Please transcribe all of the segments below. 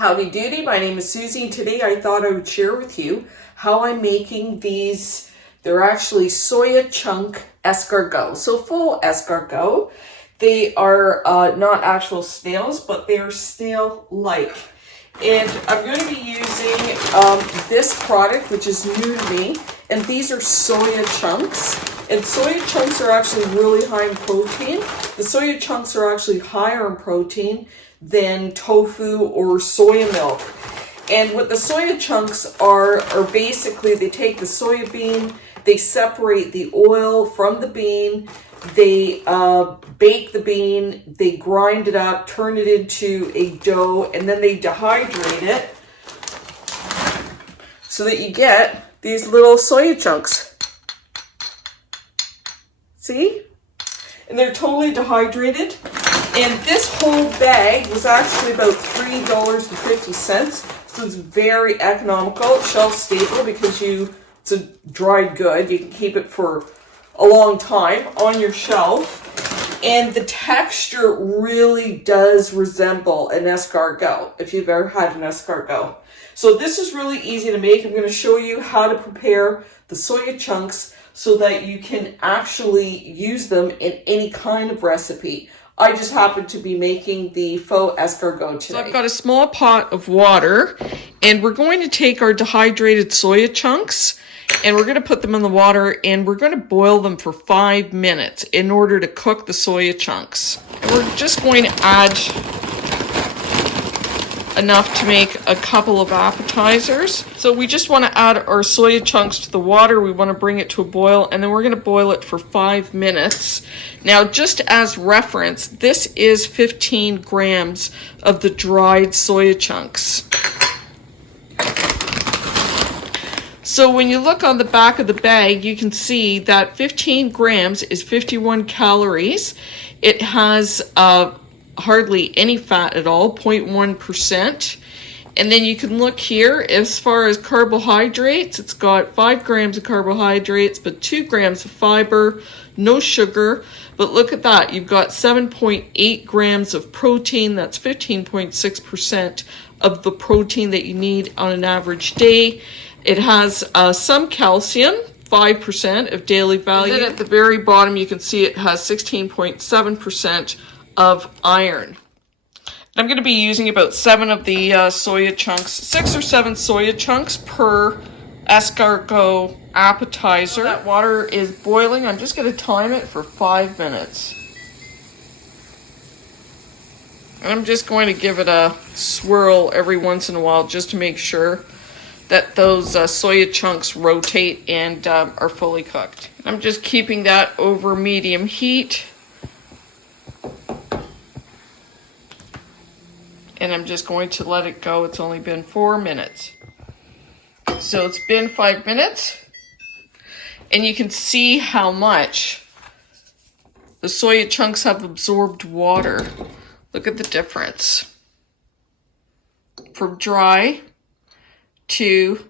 Howdy doody, my name is Susie and today I thought I would share with you how I'm making these. They're actually soya chunk escargot. So faux escargot, they are not actual snails, but they are snail-like. And I'm going to be using this product, which is new to me, and these are soya chunks. And soya chunks are actually really high in protein. The soya chunks are actually higher in protein than tofu or soya milk. And what the soya chunks are basically, they take the soya bean, they separate the oil from the bean, they bake the bean, they grind it up, turn it into a dough, and then they dehydrate it so that you get these little soya chunks. See? And they're totally dehydrated. And this whole bag was actually about $3.50. So it's very economical, shelf stable, because it's a dried good. You can keep it for a long time on your shelf. And the texture really does resemble an escargot, if you've ever had an escargot. So this is really easy to make. I'm going to show you how to prepare the soya chunks so that you can actually use them in any kind of recipe. I just happen to be making the faux escargot today. So I've got a small pot of water, and we're going to take our dehydrated soya chunks, and we're going to put them in the water, and we're going to boil them for 5 minutes in order to cook the soya chunks. And we're just going to add enough to make a couple of appetizers. So we just want to add our soya chunks to the water. We want to bring it to a boil, and then we're going to boil it for 5 minutes. Now, just as reference, this is 15 grams of the dried soya chunks. So when you look on the back of the bag, you can see that 15 grams is 51 calories. It has hardly any fat at all, 0.1%. And then you can look here, as far as carbohydrates, it's got 5 grams of carbohydrates, but 2 grams of fiber, no sugar. But look at that, you've got 7.8 grams of protein. That's 15.6% of the protein that you need on an average day. It has some calcium, 5% of daily value. And then at the very bottom, you can see it has 16.7% of iron. I'm going to be using about 7 of the soya chunks, 6 or 7 soya chunks per escargot appetizer. That water is boiling. I'm just going to time it for 5 minutes. And I'm just going to give it a swirl every once in a while just to make sure that those soya chunks rotate and are fully cooked. I'm just keeping that over medium heat. And I'm just going to let it go. It's only been 4 minutes. So it's been 5 minutes. And you can see how much the soya chunks have absorbed water. Look at the difference. From dry to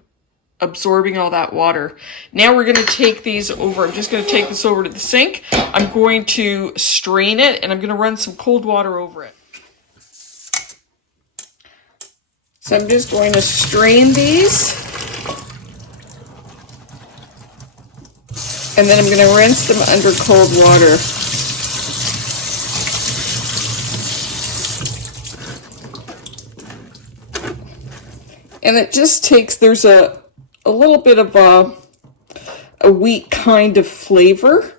absorbing all that water. Now we're going to take these over. I'm just going to take this over to the sink. I'm going to strain it, and I'm going to run some cold water over it. So I'm just going to strain these, and then I'm going to rinse them under cold water. And it just takes, there's a little bit of a wheat kind of flavor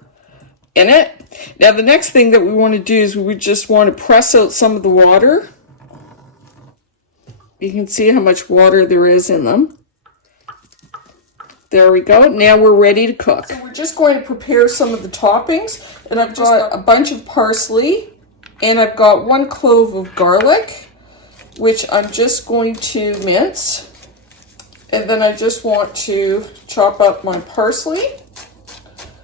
in it. Now the next thing that we want to do is we just want to press out some of the water. You can see how much water there is in them. There we go. Now we're ready to cook. So we're just going to prepare some of the toppings. And I've got a bunch of parsley. And I've got 1 clove of garlic, which I'm just going to mince. And then I just want to chop up my parsley.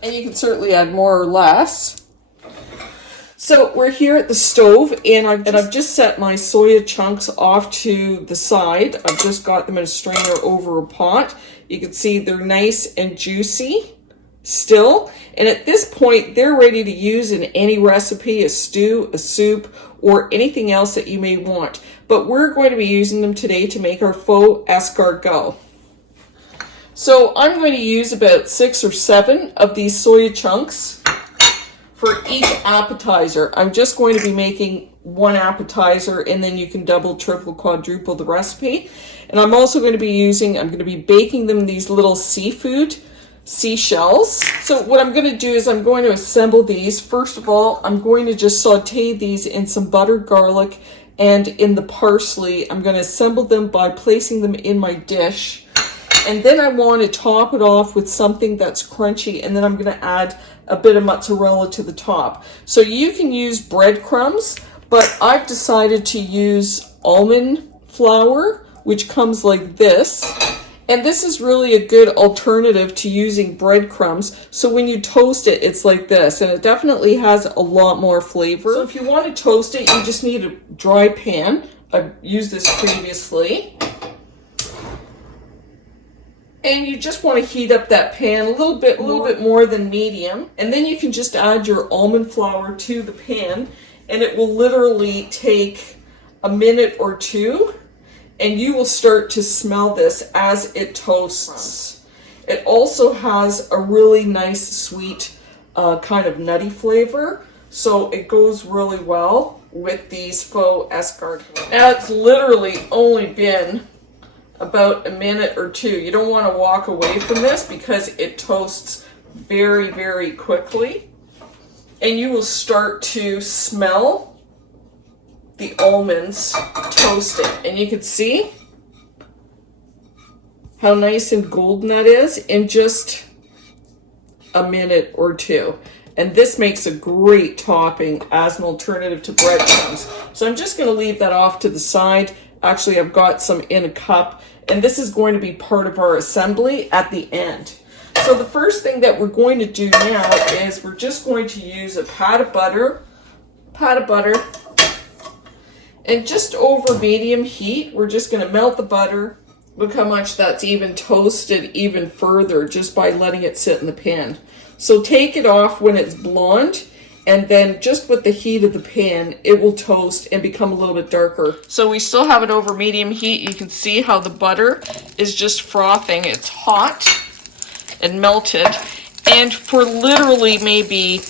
And you can certainly add more or less. So we're here at the stove, and I've just set my soya chunks off to the side. I've just got them in a strainer over a pot. You can see they're nice and juicy. still. And at this point, they're ready to use in any recipe, a stew, a soup, or anything else that you may want. But we're going to be using them today to make our faux escargot. So I'm going to use about 6 or 7 of these soya chunks for each appetizer. I'm just going to be making one appetizer, and then you can double, triple, quadruple the recipe. And I'm also going to be baking them in these little seashells. So what I'm going to do is I'm going to assemble these. First of all, I'm going to just saute these in some butter, garlic, and in the parsley. I'm going to assemble them by placing them in my dish. And then I want to top it off with something that's crunchy, and then I'm going to add a bit of mozzarella to the top. So you can use breadcrumbs, but I've decided to use almond flour, which comes like this. And this is really a good alternative to using breadcrumbs. So when you toast it, it's like this, and it definitely has a lot more flavor. So if you want to toast it, you just need a dry pan. I've used this previously. And you just want to heat up that pan a little bit more than medium. And then you can just add your almond flour to the pan, and it will literally take a minute or two, and you will start to smell this as it toasts. It also has a really nice, sweet, kind of nutty flavor, so it goes really well with these faux escargot. Now it's literally only been about a minute or two. You don't want to walk away from this because it toasts very, very quickly. And you will start to smell the almonds toasting. And you can see how nice and golden that is in just a minute or two. And this makes a great topping as an alternative to breadcrumbs. So I'm just going to leave that off to the side. Actually, I've got some in a cup, and this is going to be part of our assembly at the end. So the first thing that we're going to do now is we're just going to use a pat of butter, and just over medium heat, we're just going to melt the butter. Look how much that's even toasted even further just by letting it sit in the pan. So take it off when it's blonde, and then just with the heat of the pan, it will toast and become a little bit darker. So we still have it over medium heat. You can see how the butter is just frothing. It's hot and melted. And for literally maybe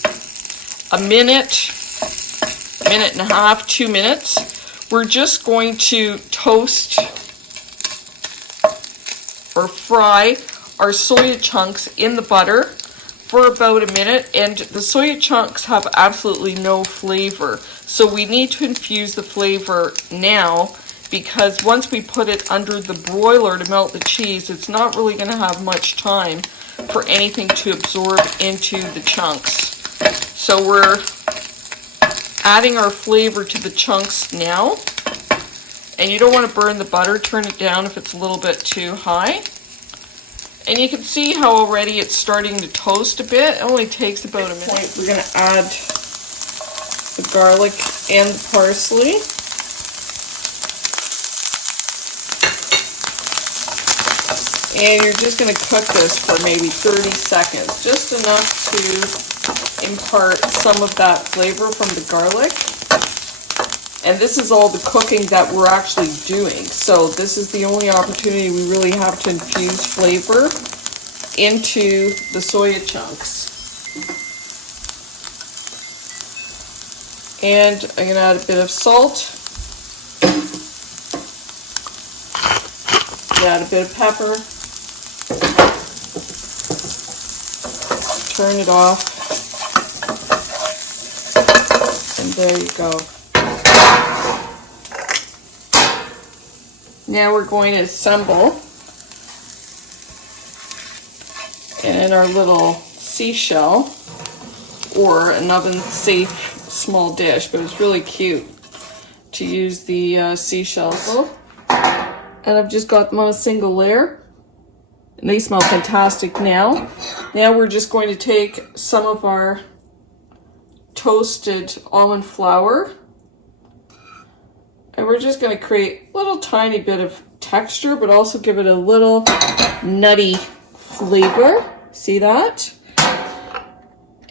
a minute and a half, 2 minutes, we're just going to toast or fry our soya chunks in the butter for about a minute, and the soya chunks have absolutely no flavor. So we need to infuse the flavor now, because once we put it under the broiler to melt the cheese, it's not really going to have much time for anything to absorb into the chunks. So we're adding our flavor to the chunks now, and you don't want to burn the butter. Turn it down if it's a little bit too high. And you can see how already it's starting to toast a bit. It only takes about a minute. We're going to add the garlic and the parsley. And you're just going to cook this for maybe 30 seconds, just enough to impart some of that flavor from the garlic. And this is all the cooking that we're actually doing. So this is the only opportunity we really have to infuse flavor into the soya chunks. And I'm going to add a bit of salt. Add a bit of pepper. Turn it off. And there you go. Now we're going to assemble in our little seashell, or an oven-safe small dish, but it's really cute to use the seashells. And I've just got them on a single layer, and they smell fantastic now. Now we're just going to take some of our toasted almond flour, and we're just going to create a little tiny bit of texture, but also give it a little nutty flavor. See that?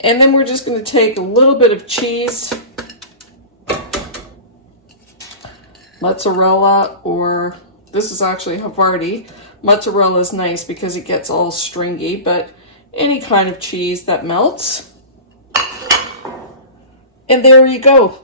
And then we're just going to take a little bit of cheese, mozzarella, or this is actually Havarti. Mozzarella is nice because it gets all stringy, but any kind of cheese that melts. And there you go.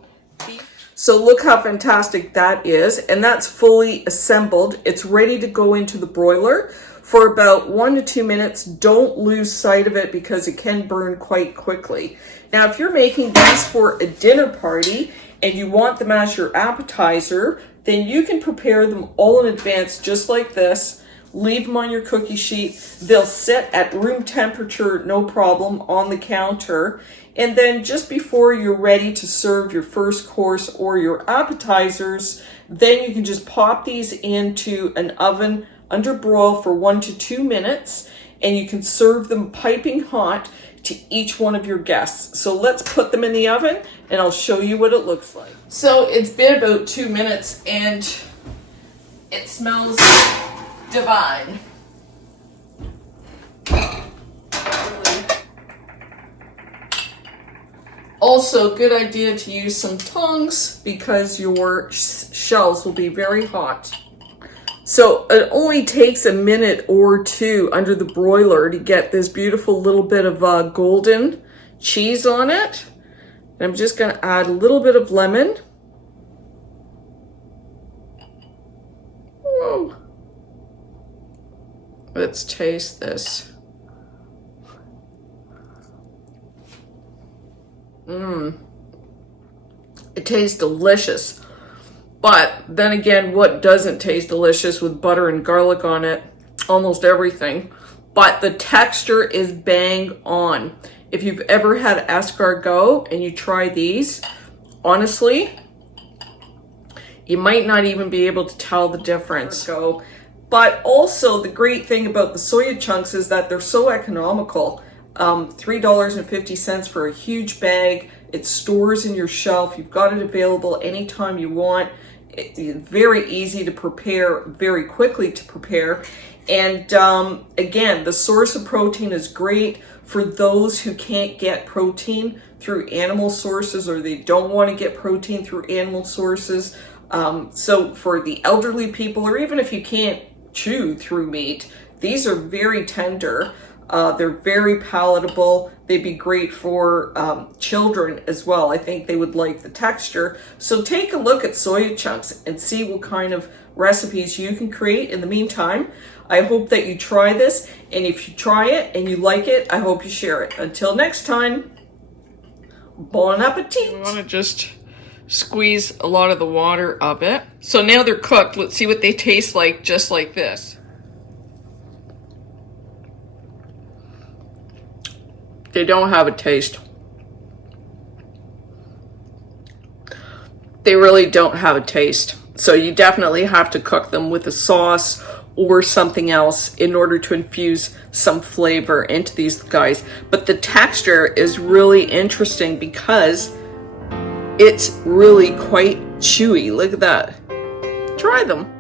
So look how fantastic that is, and that's fully assembled. It's ready to go into the broiler for about 1 to 2 minutes. Don't lose sight of it because it can burn quite quickly. Now, if you're making these for a dinner party and you want them as your appetizer, then you can prepare them all in advance just like this. Leave them on your cookie sheet. They'll sit at room temperature, no problem, on the counter. And then just before you're ready to serve your first course or your appetizers, then you can just pop these into an oven under broil for 1 to 2 minutes, and you can serve them piping hot to each one of your guests. So let's put them in the oven and I'll show you what it looks like. So it's been about 2 minutes and it smells divine. Really. Also, good idea to use some tongs because your shells will be very hot. So it only takes a minute or two under the broiler to get this beautiful little bit of golden cheese on it. And I'm just going to add a little bit of lemon. Whoa. Let's taste this. It tastes delicious. But then again, what doesn't taste delicious with butter and garlic on it? Almost everything. But the texture is bang on. If you've ever had escargot and you try these, honestly, you might not even be able to tell the difference. But also the great thing about the soya chunks is that they're so economical. $3.50 for a huge bag. It stores in your shelf. You've got it available anytime you want. It's very easy to prepare, very quickly to prepare. And again, the source of protein is great for those who can't get protein through animal sources, or they don't want to get protein through animal sources. So for the elderly people, or even if you can't chew through meat, these are very tender. They're very palatable. They'd be great for children as well. I think they would like the texture. So take a look at soya chunks and see what kind of recipes you can create. In the meantime, I hope that you try this. And if you try it and you like it, I hope you share it. Until next time, bon appetit. I want to just squeeze a lot of the water of it. So now they're cooked. Let's see what they taste like, just like this. They don't have a taste. They really don't have a taste. So you definitely have to cook them with a sauce or something else in order to infuse some flavor into these guys. But the texture is really interesting because it's really quite chewy. Look at that. Try them.